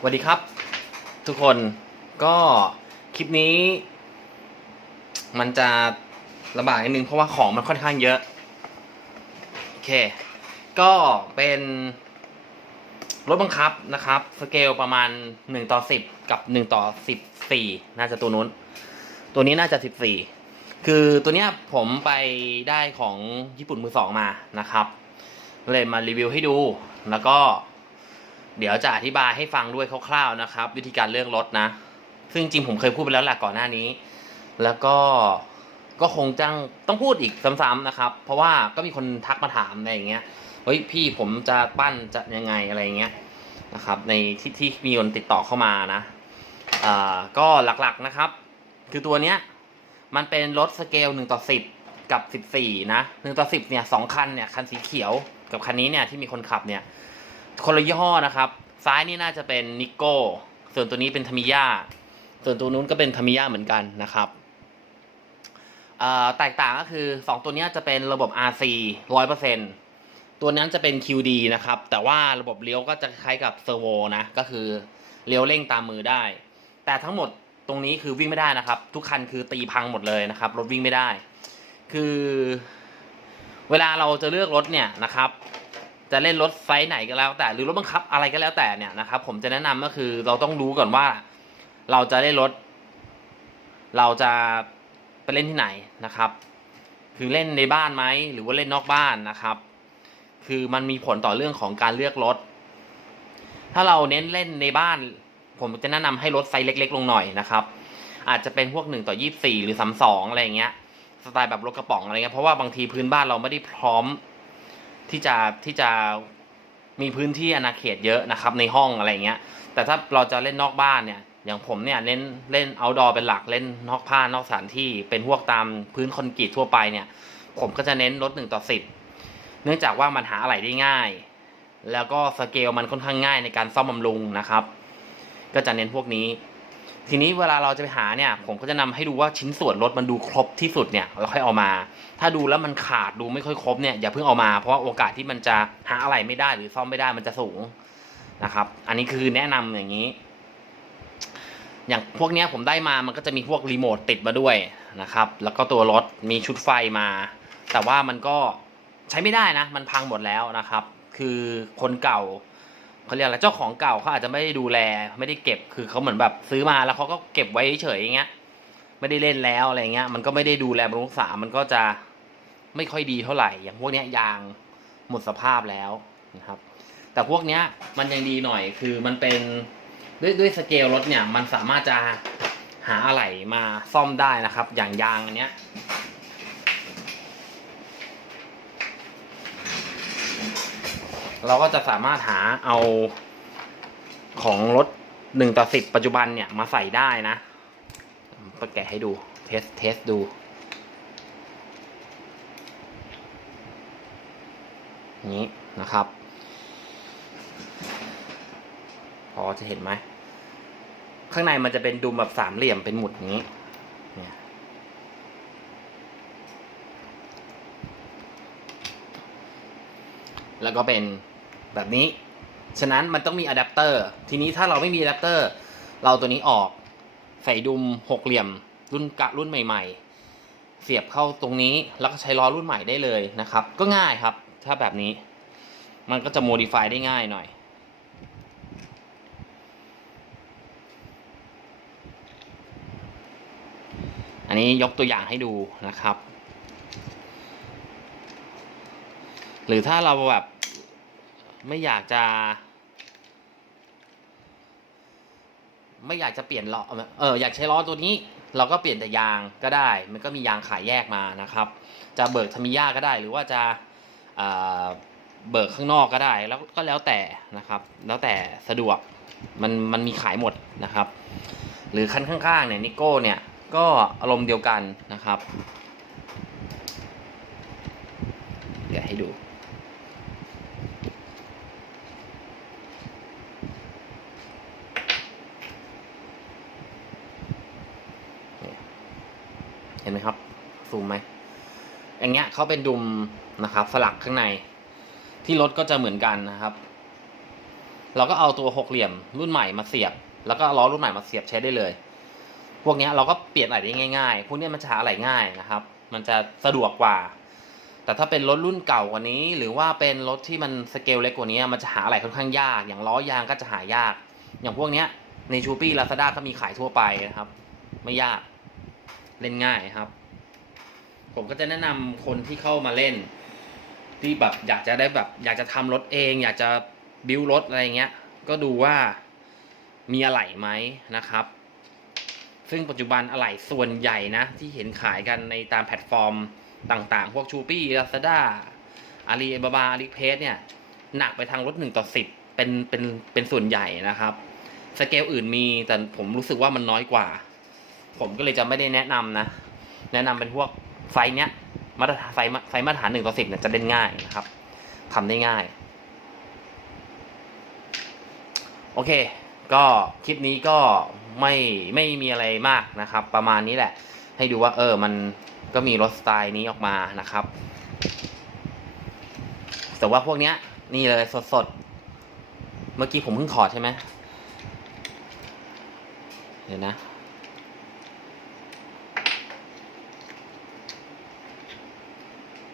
สวัสดีครับ ทุกคนก็คลิปนี้ มันจะลำบากนิดนึงเพราะว่าของมันค่อนข้างเยอะ โอเค ก็เป็นรถบังคับนะครับ สเกลประมาณ 1 ต่อ 10 กับ 1 ต่อ 14 น่าจะตัวนู้น ตัวนี้น่าจะ 14 คือตัวเนี้ยผมไปได้ของญี่ปุ่นมือสองมานะครับ เลยมารีวิวให้ดูแล้วก็ เดี๋ยวจะอธิบายให้ฟังด้วยคร่าวๆนะครับ วิธีการเลือกรถนะ ซึ่งจริงผมเคยพูดไปแล้วแหละก่อนหน้านี้ แล้วก็ก็คงจังต้องพูดอีกซ้ำๆนะครับ เพราะว่าก็มีคนทักมาถามอะไรอย่างเงี้ยเฮ้ยพี่ผมจะปั้นจะยังไงอะไรอย่างเงี้ยนะครับ ในที่ที่มีคนติดต่อเข้ามานะอ่าก็หลักๆนะครับ คือตัวเนี้ยมันเป็นรถสเกล1ต่อ10 กับ 14 นะ1ต่อ10เนี่ยสองคันเนี่ยคันสีเขียวกับคันนี้เนี่ยที่มีคนขับเนี่ย คนละยี่ห้อนะครับ ซ้ายนี่น่าจะเป็นนิโก้ ส่วนตัวนี้เป็นทามิยาส่วนตัวนู้นก็เป็นทามิยาเหมือนกันนะครับอ่อแตกต่างก็คือ 2 ตัวนี้จะเป็นระบบ RC 100%ตัวนั้นจะเป็น QD นะครับ แต่ว่าระบบเลี้ยวก็จะคล้ายกับเซอร์โวนะ ก็คือเลี้ยวเร่งตามมือได้ แต่ทั้งหมดตรงนี้คือวิ่งไม่ได้นะครับ ทุกคันคือตีพังหมดเลยนะครับ รถวิ่งไม่ได้ คือ เวลาเราจะเลือกรถเนี่ยนะครับ จะเล่นรถไซส์ไหนก็แล้วแต่ หรือรถบังคับอะไรก็แล้วแต่เนี่ยนะครับ ผมจะแนะนำก็คือเราต้องรู้ก่อนว่า เราจะเล่นรถ เราจะไปเล่นที่ไหนนะครับ คือเล่นในบ้านไหมหรือว่าเล่นนอกบ้านนะครับ คือมันมีผลต่อเรื่องของการเลือกรถ ถ้าเราเน้นเล่นในบ้าน ผมจะแนะนำให้รถไซส์เล็ก ๆ ลงหน่อยนะครับ อาจจะเป็นพวกหนึ่งต่อยี่สี่หรือสามสองอะไรอย่างเงี้ยสไตล์แบบรถกระป๋องอะไรเงี้ยเพราะว่าบางทีพื้นบ้านเราไม่ได้พร้อม ที่จะที่จะมีพื้นที่อาณาเขตเยอะนะครับในห้องอะไรเงี้ย แต่ถ้าเราจะเล่นนอกบ้านเนี่ย อย่างผมเนี่ยเล่นเล่น outdoor เป็นหลักเล่นนอกผ้านอกสถานที่เป็นพวกตามพื้นคอนกรีตทั่วไปเนี่ย ผมก็จะเน้นรถหนึ่งต่อสิบเนื่องจากว่ามันหาอะไรได้ง่าย แล้วก็สเกลมันค่อนข้างง่ายในการซ่อมบำรุงนะครับ ก็จะเน้นพวกนี้ ทีนี้เวลาเราจะไปหาเนี่ย ผมก็จะนำให้ดูว่าชิ้นส่วนรถมันดูครบที่สุดเนี่ยเราค่อยเอามา ถ้าดูแล้วมันขาดดูไม่ค่อยครบเนี่ยอย่าเพิ่งเอามาเพราะว่าโอกาสที่มันจะหาอะไรไม่ได้หรือซ่อมไม่ได้มันจะสูงนะครับ อันนี้คือแนะนำอย่างนี้ อย่างพวกเนี้ยผมได้มามันก็จะมีพวกรีโมทติดมาด้วยนะครับ แล้วก็ตัวรถมีชุดไฟมา แต่ว่ามันก็ใช้ไม่ได้นะ มันพังหมดแล้วนะครับ คือคนเก่า เขาเรียกอะไรเจ้าของเก่าเขาอาจจะไม่ได้ดูแล ไม่ได้เก็บคือเขาเหมือนแบบซื้อมาแล้วเขาก็เก็บไว้เฉยอย่างเงี้ย ไม่ได้เล่นแล้วอะไรเงี้ย มันก็ไม่ได้ดูแลบำรุงรักษามันก็จะไม่ค่อยดีเท่าไหร่อย่างพวกเนี้ยยางหมดสภาพแล้วนะครับ แต่พวกเนี้ยมันยังดีหน่อยคือมันเป็นด้วยด้วยสเกลรถเนี่ยมันสามารถจะหาอะไหล่มาซ่อมได้นะครับ อย่างยางอันเนี้ย เราก็จะสามารถหาเอาของรถหนึ่งต่อสิบปัจจุบันเนี่ยมาใส่ได้นะไปแกะให้ดูเทสเทสดูนี้นะครับ พอจะเห็นไหม ข้างในมันจะเป็นดุมแบบสามเหลี่ยมเป็นหมุดนี้ เนี่ย แล้วก็เป็นแบบนี้ ฉะนั้นมันต้องมีอะแดปเตอร์ ทีนี้ถ้าเราไม่มีอะแดปเตอร์ เราตัวนี้ออกใส่ดุมหกเหลี่ยม รุ่นกะรุ่นใหม่ ๆ เสียบเข้าตรงนี้ แล้วก็ใช้ล้อรุ่นใหม่ได้เลยนะครับ ก็ง่ายครับ ถ้าแบบนี้ มันก็จะโมดิฟายได้ง่ายหน่อยอันนี้ยกตัวอย่างให้ดูนะครับ หรือถ้าเราแบบไม่อยากจะ ไม่อยากจะเปลี่ยนล้อเอออยากใช้ล้อตัวนี้ เราก็เปลี่ยนแต่ยางก็ได้ มันก็มียางขายแยกมานะครับ จะเบิกทามิยาก็ได้ หรือว่าจะเเบิกข้างนอกก็ได้ แล้วก็แล้วแต่นะครับ แล้วแต่สะดวกมันมันมีขายหมดนะครับ หรือคันข้างๆเนี่ยนิโก้เนี่ยก็อารมณ์เดียวกันนะครับ เดี๋ยวให้ดู ห็นไหมครับ ซูมไหมอย่างเงี้ยเขาเป็นดุมนะครับ สลักข้างใน ที่รถก็จะเหมือนกันนะครับ เราก็เอาตัวหกเหลี่ยมรุ่นใหม่มาเสียบ แล้วก็ล้อรุ่นใหม่มาเสียบใช้ได้เลย พวกเนี้ยเราก็เปลี่ยนอะไรได้ง่าย ๆ พวกเนี้ยมันจะหาอะไรง่ายนะครับ มันจะสะดวกกว่า แต่ถ้าเป็นรถรุ่นเก่ากว่านี้ หรือว่าเป็นรถที่มันสเกลเล็กกว่านี้มันจะหาอะไรค่อนข้างยาก อย่างล้อยางก็จะหายาก อย่างพวกเนี้ยในชูปี้ลาซาด้าก็มีขายทั่วไปนะครับ ไม่ยาก เล่นง่ายครับ ผมก็จะแนะนำคนที่เข้ามาเล่น ที่แบบอยากจะได้แบบ อยากจะทำรถเอง อยากจะบิวรถอะไรเงี้ย ก็ดูว่ามีอะไหล่ไหมนะครับ ซึ่งปัจจุบันอะไหล่ส่วนใหญ่นะ ที่เห็นขายกันในตามแพลตฟอร์มต่างๆ พวกชูปี้ลาซาด้าอาลีบาบาอาลีเพสเนี่ย หนักไปทางรถหนึ่งต่อสิบเป็นเป็นเป็นส่วนใหญ่นะครับ สเกลอื่นมีแต่ผมรู้สึกว่ามันน้อยกว่า ผมก็เลยจะไม่ได้แนะนำนะ แนะนำเป็นพวกไฟเนี้ยมาตรฐานไฟมาไฟมาตรฐานหนึ่งต่อสิบเนี่ยจะเล่นง่ายนะครับทำได้ง่าย โอเค ก็คลิปนี้ก็ไม่ไม่มีอะไรมากนะครับ ประมาณนี้แหละ ให้ดูว่าเออมันก็มีรถสไตล์นี้ออกมานะครับ แต่ว่าพวกเนี้ย นี่เลยสดๆ เมื่อกี้ผมเพิ่งถอดใช่ไหมเดี๋ยวนะ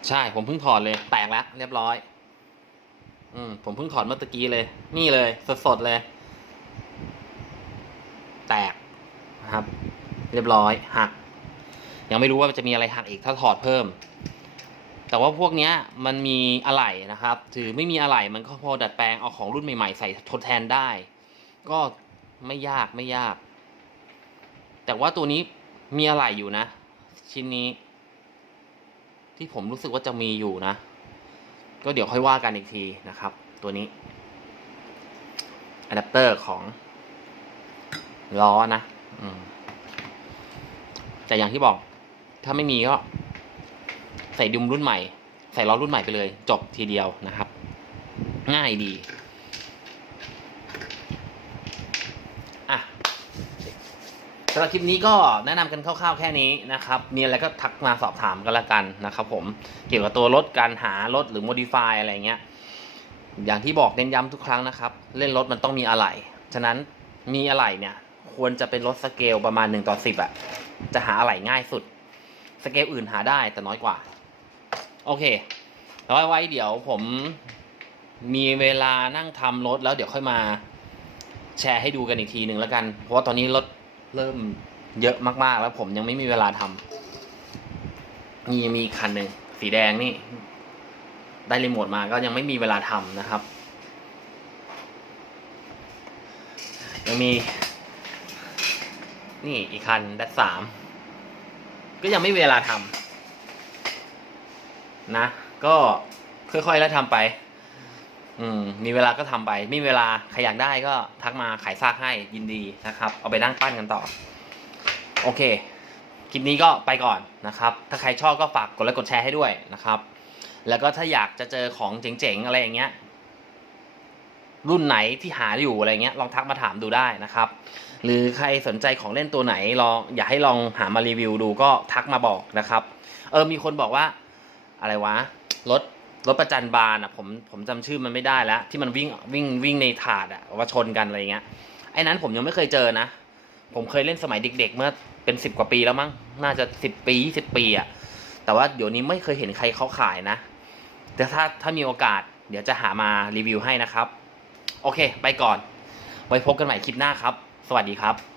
ใช่ผมเพิ่งถอดเลย แตกแล้วเรียบร้อย อืมผมเพิ่งถอดเมื่อตะกี้เลย นี่เลย สดๆเลย แตกนะครับ เรียบร้อยหัก ยังไม่รู้ว่าจะมีอะไรหักอีกถ้าถอดเพิ่ม แต่ว่าพวกเนี้ย มันมีอะไหล่นะครับถือไม่มีอะไหล่มันก็พอดัดแปลงเอาของรุ่นใหม่ๆใส่ทดแทนได้ ก็ไม่ยากไม่ยาก แต่ว่าตัวนี้มีอะไหล่อยู่นะ ชิ้นนี้ ที่ผมรู้สึกว่าจะมีอยู่นะ ก็เดี๋ยวค่อยว่ากันอีกทีนะครับ ตัวนี้อะแดปเตอร์ของล้อนะอแต่อย่างที่บอก ถ้าไม่มีก็ใส่ดุมรุ่นใหม่ ใส่ล้อรุ่นใหม่ไปเลย จบทีเดียวนะครับ ง่ายดี อะ สำหรับคลิปนี้ก็แนะนำกันคร่าวๆแค่นี้นะครับ มีอะไรก็ทักมาสอบถามกันละกันนะครับผม เกี่ยวกับตัวรถการหารถหรือ modify อะไรเงี้ย อย่างที่บอกเน้นย้ำทุกครั้งนะครับ เล่นรถมันต้องมีอะไหล่ ฉะนั้นมีอะไหล่เนี่ย ควรจะเป็นรถสเกลประมาณ1ต่อ10อะจะหาอะไหล่ง่ายสุด สเกลอื่นหาได้แต่น้อยกว่า โอเคแล้วไว้เดี๋ยวผมมีเวลานั่งทำรถแล้วเดี๋ยวค่อยมาแชร์ให้ดูกันอีกทีหนึ่งแล้วกัน เพราะว่าตอนนี้รถ เริ่มเยอะมากๆ แล้วผมยังไม่มีเวลาทำนี่มีคันหนึ่งสีแดงนี่ ได้รีโมทมาก็ยังไม่มีเวลาทำนะครับ ยังมี นี่อีกคันดัดสามก็ยังไม่มีเวลาทำนะ ก็ค่อยๆแล้วทำไป อืมมีเวลาก็ทำไปไม่มีเวลาใครอยากได้ก็ทักมาขายซากให้ยินดีนะครับ เอาไปนั่งปั้นกันต่อ โอเคคลิปนี้ก็ไปก่อนนะครับ ถ้าใครชอบก็ฝากกดไลค์กดแชร์ให้ด้วยนะครับ แล้วก็ถ้าอยากจะเจอของเจ๋งๆอะไรอย่างเงี้ย รุ่นไหนที่หาอยู่อะไรเงี้ยลองทักมาถามดูได้นะครับ หรือใครสนใจของเล่นตัวไหนลองอยากให้ลองหามารีวิวดูก็ทักมาบอกนะครับ เออมีคนบอกว่า อะไรวะรถ รถประจันบานอะผมผมจำชื่อมันไม่ได้แล้ว ที่มันวิ่งวิ่งวิ่งในถาดอะว่าชนกันอะไรเงี้ยไอ้นั้นผมยังไม่เคยเจอนะ ผมเคยเล่นสมัยเด็ก ๆ เมื่อเป็นสิบกว่าปีแล้วมั้งน่าจะสิบปีสิบปีอะแต่ว่าเดี๋ยวนี้ไม่เคยเห็นใครเขาขายนะ แต่ถ้าถ้ามีโอกาส เดี๋ยวจะหามารีวิวให้นะครับ โอเค ไปก่อน ไว้พบกันใหม่คลิปหน้าครับ สวัสดีครับ